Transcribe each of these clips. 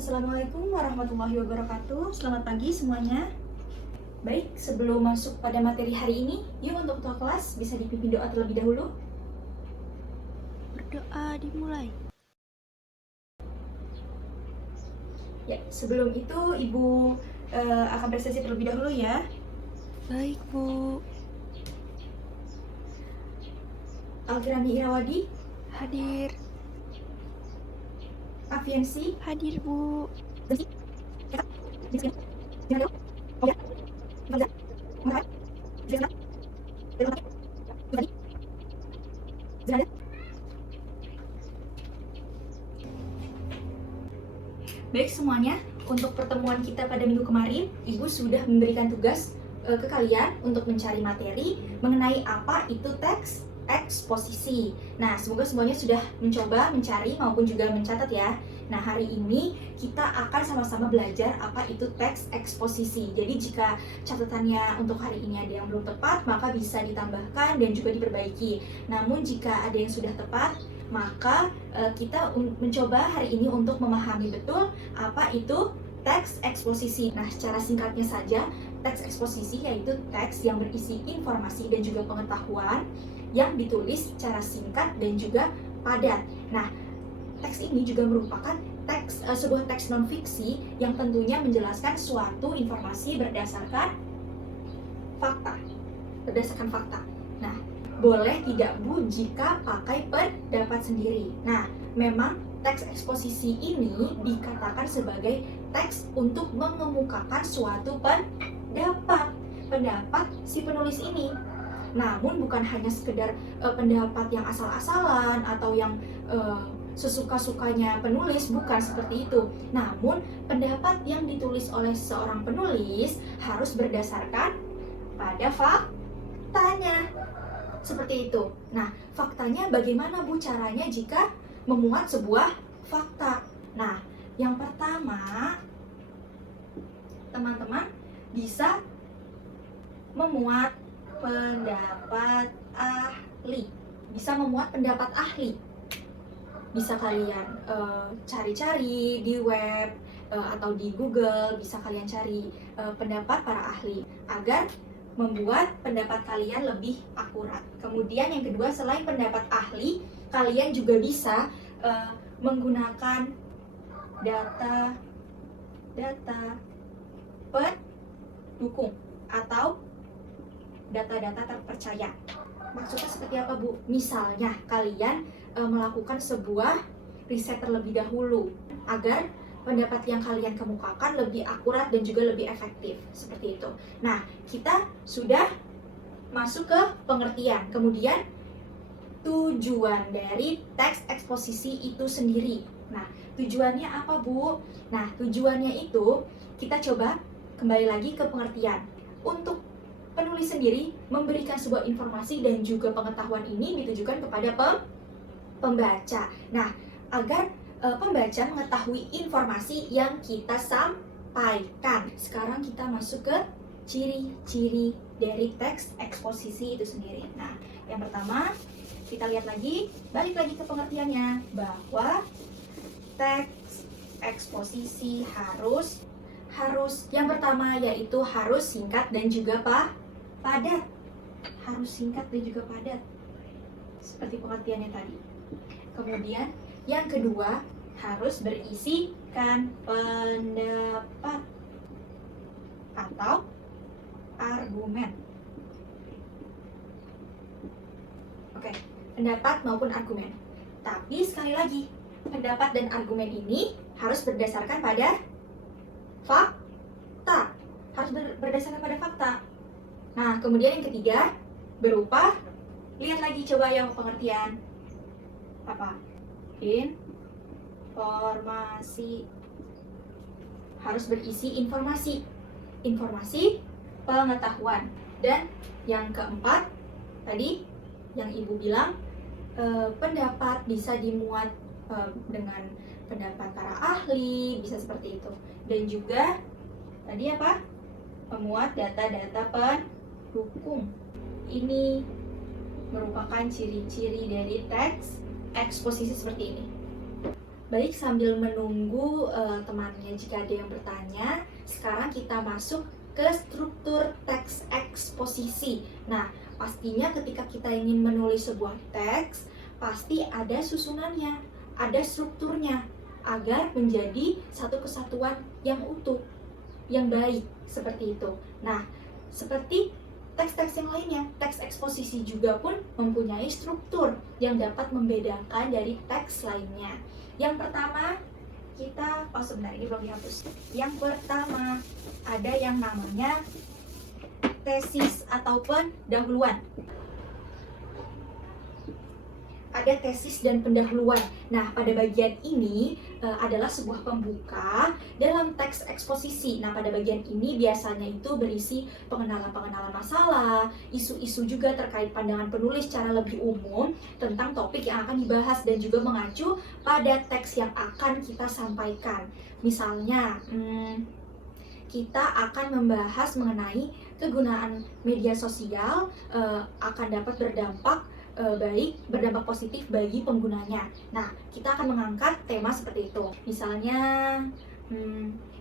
Assalamualaikum warahmatullahi wabarakatuh. Selamat pagi semuanya. Baik, sebelum masuk pada materi hari ini, yuk untuk ketua kelas bisa dipimpin doa terlebih dahulu. Berdoa dimulai. Ya, sebelum itu Ibu akan presentasi terlebih dahulu ya. Baik, Bu. Alkirani Irawadi, Hadir. Afiansi, Hadir, Bu. Baik semuanya, untuk pertemuan kita pada minggu kemarin, Ibu sudah memberikan tugas ke kalian untuk mencari materi mengenai apa itu teks eksposisi. Nah, semoga semuanya sudah mencoba mencari maupun juga mencatat ya. Nah, hari ini kita akan sama-sama belajar apa itu teks eksposisi. Jadi jika catatannya untuk hari ini ada yang belum tepat, maka bisa ditambahkan dan juga diperbaiki. Namun jika ada yang sudah tepat, maka kita mencoba hari ini untuk memahami betul apa itu teks eksposisi. Nah, secara singkatnya saja, teks eksposisi yaitu teks yang berisi informasi dan juga pengetahuan yang ditulis secara singkat dan juga padat. Nah, teks ini juga merupakan sebuah teks non-fiksi yang tentunya menjelaskan suatu informasi berdasarkan fakta. Nah, boleh tidak Bu jika pakai pendapat sendiri. Nah, memang teks eksposisi ini dikatakan sebagai teks untuk mengemukakan suatu pendapat si penulis ini. Namun bukan hanya sekedar pendapat yang asal-asalan atau yang sesuka-sukanya penulis, bukan seperti itu. Namun pendapat yang ditulis oleh seorang penulis harus berdasarkan pada faktanya. Seperti itu. Nah, faktanya bagaimana Bu caranya jika memuat sebuah fakta? Nah, yang pertama, teman-teman bisa memuat pendapat ahli. Bisa kalian cari-cari di web atau di Google, bisa kalian cari pendapat para ahli agar membuat pendapat kalian lebih akurat. Kemudian yang kedua, selain pendapat ahli, kalian juga bisa menggunakan data pendukung atau data-data terpercaya. Maksudnya seperti apa Bu? Misalnya kalian melakukan sebuah riset terlebih dahulu agar pendapat yang kalian kemukakan lebih akurat dan juga lebih efektif. Seperti itu. Nah, kita sudah masuk ke pengertian. Kemudian tujuan dari teks eksposisi itu sendiri. Nah, tujuannya apa Bu? Nah, tujuannya itu kita coba kembali lagi ke pengertian. Untuk penulis sendiri memberikan sebuah informasi dan juga pengetahuan ini ditujukan kepada pembaca. Nah, agar pembaca mengetahui informasi yang kita sampaikan. Sekarang kita masuk ke ciri-ciri dari teks eksposisi itu sendiri. Nah, yang pertama kita lihat lagi, balik lagi ke pengertiannya, bahwa teks eksposisi harus yang pertama yaitu harus singkat dan juga padat. Harus singkat dan juga padat. Seperti pengertiannya tadi. Kemudian yang kedua harus berisikan pendapat atau argumen. Oke, pendapat maupun argumen. Tapi sekali lagi, pendapat dan argumen ini harus berdasarkan pada fakta. Harus berdasarkan pada fakta. Nah, kemudian yang ketiga berupa, lihat lagi coba yang pengertian. Apa? Informasi. Harus berisi informasi. Informasi pengetahuan. Dan yang keempat tadi yang Ibu bilang, pendapat bisa dimuat dengan pendapat para ahli, bisa seperti itu. Dan juga tadi apa? Memuat data-data pendukung. Ini merupakan ciri-ciri dari teks eksposisi seperti ini. Baik, sambil menunggu temannya jika ada yang bertanya, sekarang kita masuk ke struktur teks eksposisi. Nah, pastinya ketika kita ingin menulis sebuah teks, pasti ada susunannya, ada strukturnya, agar menjadi satu kesatuan yang utuh, yang baik, seperti itu. Nah, seperti teks-teks yang lainnya, teks eksposisi juga pun mempunyai struktur yang dapat membedakan dari teks lainnya. Yang pertama, sebentar, ini belum dihapus. Yang pertama, ada yang namanya tesis atau pendahuluan. Ada tesis dan pendahuluan. Nah, pada bagian ini adalah sebuah pembuka dalam teks eksposisi. Nah, pada bagian ini biasanya itu berisi pengenalan-pengenalan masalah, isu-isu juga terkait pandangan penulis secara lebih umum tentang topik yang akan dibahas dan juga mengacu pada teks yang akan kita sampaikan. Misalnya, kita akan membahas mengenai kegunaan media sosial akan dapat berdampak positif bagi penggunanya. Nah, kita akan mengangkat tema seperti itu. Misalnya,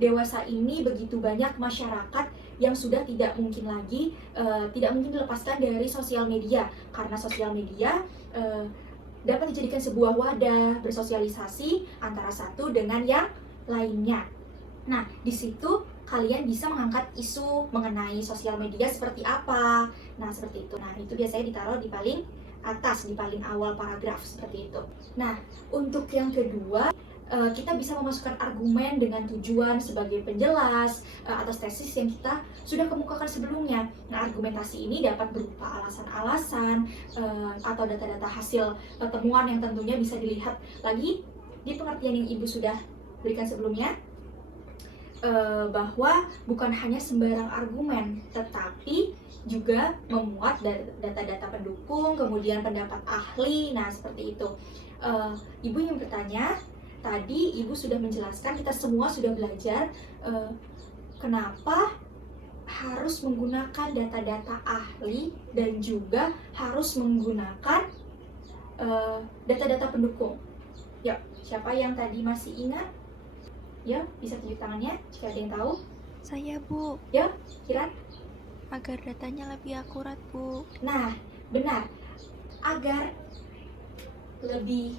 dewasa ini begitu banyak masyarakat yang sudah tidak mungkin dilepaskan dari sosial media, karena sosial media dapat dijadikan sebuah wadah bersosialisasi antara satu dengan yang lainnya. Nah, di situ kalian bisa mengangkat isu mengenai sosial media seperti apa. Nah, seperti itu. Nah, itu biasanya ditaruh di paling atas, di paling awal paragraf, seperti itu. Nah, untuk yang kedua, kita bisa memasukkan argumen dengan tujuan sebagai penjelas atas tesis yang kita sudah kemukakan sebelumnya. Nah, argumentasi ini dapat berupa alasan-alasan atau data-data hasil pertemuan yang tentunya bisa dilihat lagi di pengertian yang Ibu sudah berikan sebelumnya, bahwa bukan hanya sembarang argumen, tetapi juga memuat data-data pendukung, kemudian pendapat ahli. Nah, seperti itu. Ibu yang bertanya, tadi Ibu sudah menjelaskan, kita semua sudah belajar kenapa harus menggunakan data-data ahli dan juga harus menggunakan data-data pendukung. Yuk, siapa yang tadi masih ingat? Ya, bisa tunjuk tangannya jika ada yang tahu. Saya, Bu. Ya, Kiran? Agar datanya lebih akurat, Bu. Nah, benar. Agar lebih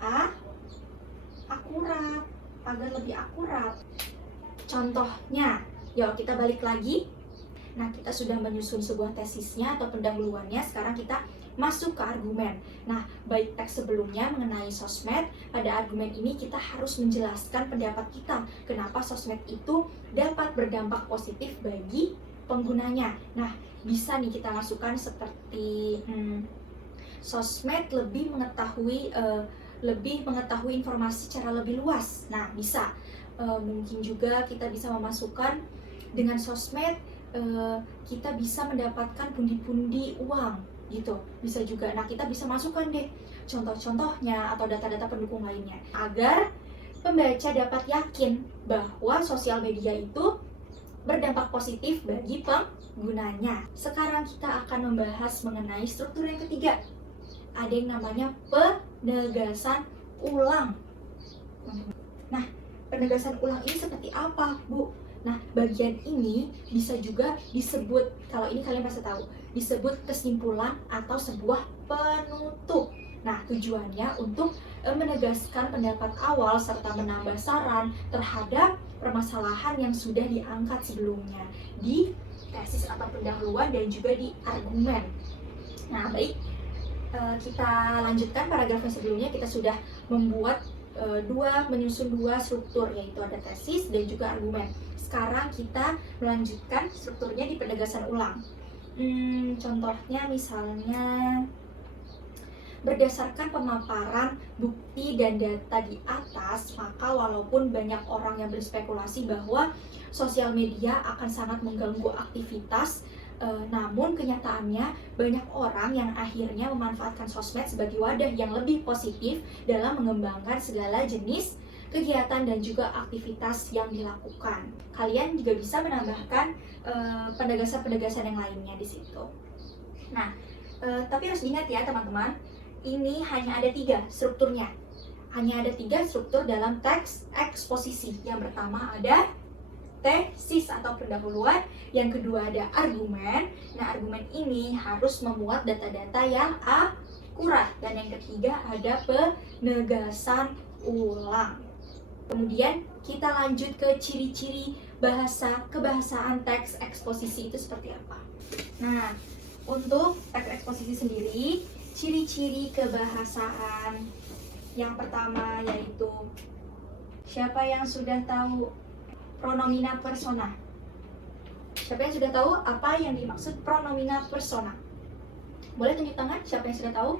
akurat. Agar lebih akurat. Contohnya, yuk kita balik lagi. Nah, kita sudah menyusun sebuah tesisnya atau pendahuluannya. Sekarang kita masuk ke argumen. Nah, baik teks sebelumnya mengenai sosmed, pada argumen ini kita harus menjelaskan pendapat kita. Kenapa sosmed itu dapat berdampak positif bagi penggunanya. Nah, bisa nih kita masukkan seperti sosmed lebih mengetahui informasi secara lebih luas. Nah, bisa. Mungkin juga kita bisa memasukkan dengan sosmed kita bisa mendapatkan pundi-pundi uang gitu, bisa juga. Nah, kita bisa masukkan deh contoh-contohnya atau data-data pendukung lainnya agar pembaca dapat yakin bahwa sosial media itu berdampak positif bagi penggunanya. Sekarang kita akan membahas mengenai struktur yang ketiga. Ada yang namanya penegasan ulang. Nah, penegasan ulang ini seperti apa, Bu? Nah, bagian ini bisa juga disebut, kalau ini kalian pasti tahu, disebut kesimpulan atau sebuah penutup. Nah, tujuannya untuk menegaskan pendapat awal serta menambah saran terhadap permasalahan yang sudah diangkat sebelumnya di tesis atau pendahuluan dan juga di argumen. Nah, baik, kita lanjutkan paragraf yang sebelumnya. Kita sudah membuat menyusun dua struktur, yaitu ada tesis dan juga argumen. Sekarang kita melanjutkan strukturnya di penegasan ulang. Contohnya misalnya, berdasarkan pemaparan bukti dan data di atas, maka walaupun banyak orang yang berspekulasi bahwa sosial media akan sangat mengganggu aktivitas, namun kenyataannya banyak orang yang akhirnya memanfaatkan sosmed sebagai wadah yang lebih positif dalam mengembangkan segala jenis kegiatan dan juga aktivitas yang dilakukan. Kalian juga bisa menambahkan penegasan-penegasan yang lainnya di situ. Nah, tapi harus diingat ya teman-teman, ini hanya ada 3 strukturnya. hanya ada 3 struktur dalam teks eksposisi. Yang pertama ada tesis atau pendahuluan, yang kedua ada argumen. Nah, argumen ini harus memuat data-data yang akurat, dan yang ketiga ada penegasan ulang. Kemudian kita lanjut ke ciri-ciri kebahasaan teks eksposisi itu seperti apa. Nah, untuk teks eksposisi sendiri, ciri-ciri kebahasaan yang pertama yaitu, siapa yang sudah tahu pronomina persona? Siapa yang sudah tahu apa yang dimaksud pronomina persona? Boleh tunjuk tangan siapa yang sudah tahu?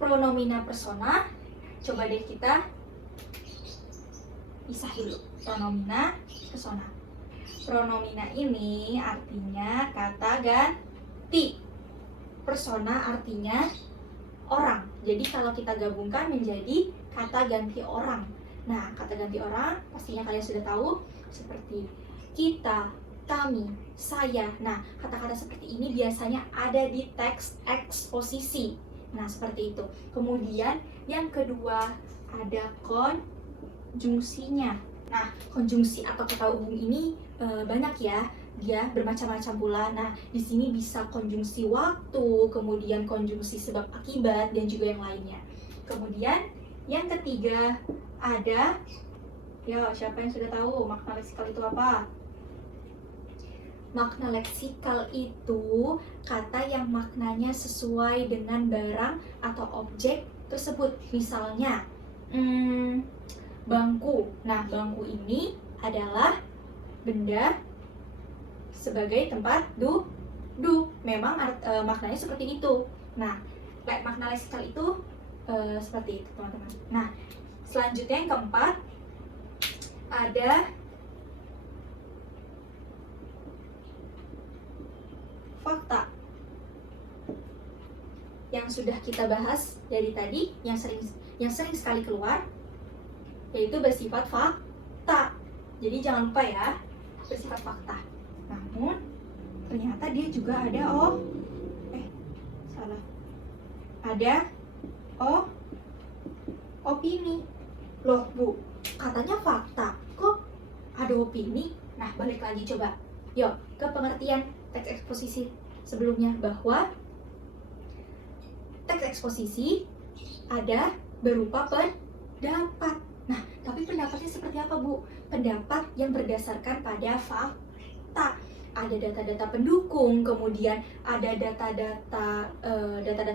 Pronomina persona, coba deh kita pisah dulu. Pronomina persona. Pronomina ini artinya kata ganti. Persona artinya orang. Jadi kalau kita gabungkan menjadi kata ganti orang. Nah, kata ganti orang pastinya kalian sudah tahu, seperti kita, kami, saya. Nah, kata-kata seperti ini biasanya ada di teks eksposisi. Nah, seperti itu. Kemudian yang kedua ada konjungsinya. Nah, konjungsi atau kata hubung ini banyak ya. Dia bermacam-macam pula. Nah, di sini bisa konjungsi waktu, kemudian konjungsi sebab akibat, dan juga yang lainnya. Kemudian yang ketiga ada, siapa yang sudah tahu makna leksikal itu apa? Makna leksikal itu kata yang maknanya sesuai dengan barang atau objek tersebut. Misalnya, bangku. Nah, bangku ini adalah benda sebagai tempat duduk. Memang maknanya seperti itu. Nah, makna leksikal itu seperti itu, teman-teman. Nah, selanjutnya yang keempat ada fakta yang sudah kita bahas dari tadi, yang sering sekali keluar, yaitu bersifat fakta. Jadi jangan lupa ya, bersifat fakta. Namun ternyata dia juga ada opini. Loh Bu, katanya fakta, kok ada opini? Nah, balik lagi coba. Yuk, ke pengertian teks eksposisi sebelumnya, bahwa teks eksposisi ada berupa pendapat. Nah, tapi pendapatnya seperti apa Bu? Pendapat yang berdasarkan pada fakta. Ada data-data pendukung, kemudian ada data-data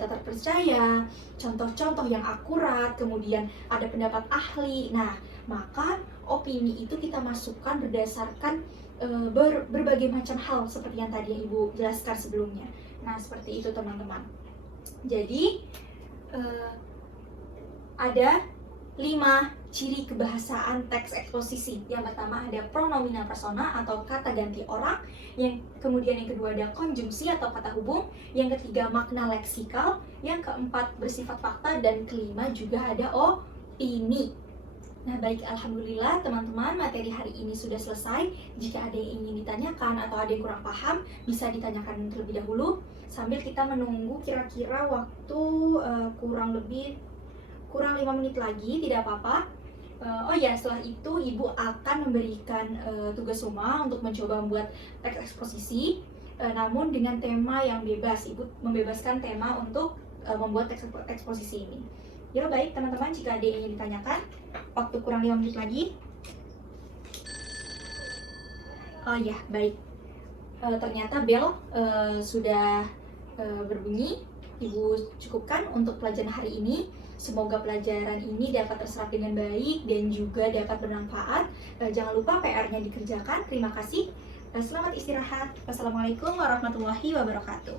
terpercaya, contoh-contoh yang akurat, kemudian ada pendapat ahli. Nah, maka opini itu kita masukkan berdasarkan berbagai macam hal seperti yang tadi yang Ibu jelaskan sebelumnya. Nah, seperti itu teman-teman. Jadi ada 5 ciri kebahasaan teks eksposisi. Yang pertama ada pronomina persona atau kata ganti orang. Kemudian yang kedua ada konjungsi atau kata hubung. Yang ketiga makna leksikal. Yang keempat bersifat fakta. Dan kelima juga ada opini. Nah, baik, alhamdulillah teman-teman, materi hari ini sudah selesai. Jika ada yang ingin ditanyakan atau ada yang kurang paham, bisa ditanyakan terlebih dahulu sambil kita menunggu kira-kira waktu kurang 5 menit lagi, tidak apa-apa. Setelah itu Ibu akan memberikan tugas rumah untuk mencoba membuat teks eksposisi, namun dengan tema yang bebas. Ibu membebaskan tema untuk membuat teks eksposisi ini. Ya baik teman-teman, jika ada yang ingin ditanyakan, waktu kurang 5 menit lagi. Baik. Ternyata bel sudah berbunyi. Ibu cukupkan untuk pelajaran hari ini. Semoga pelajaran ini dapat terserap dengan baik dan juga dapat bermanfaat. Jangan lupa PR-nya dikerjakan. Terima kasih. Selamat istirahat. Wassalamualaikum warahmatullahi wabarakatuh.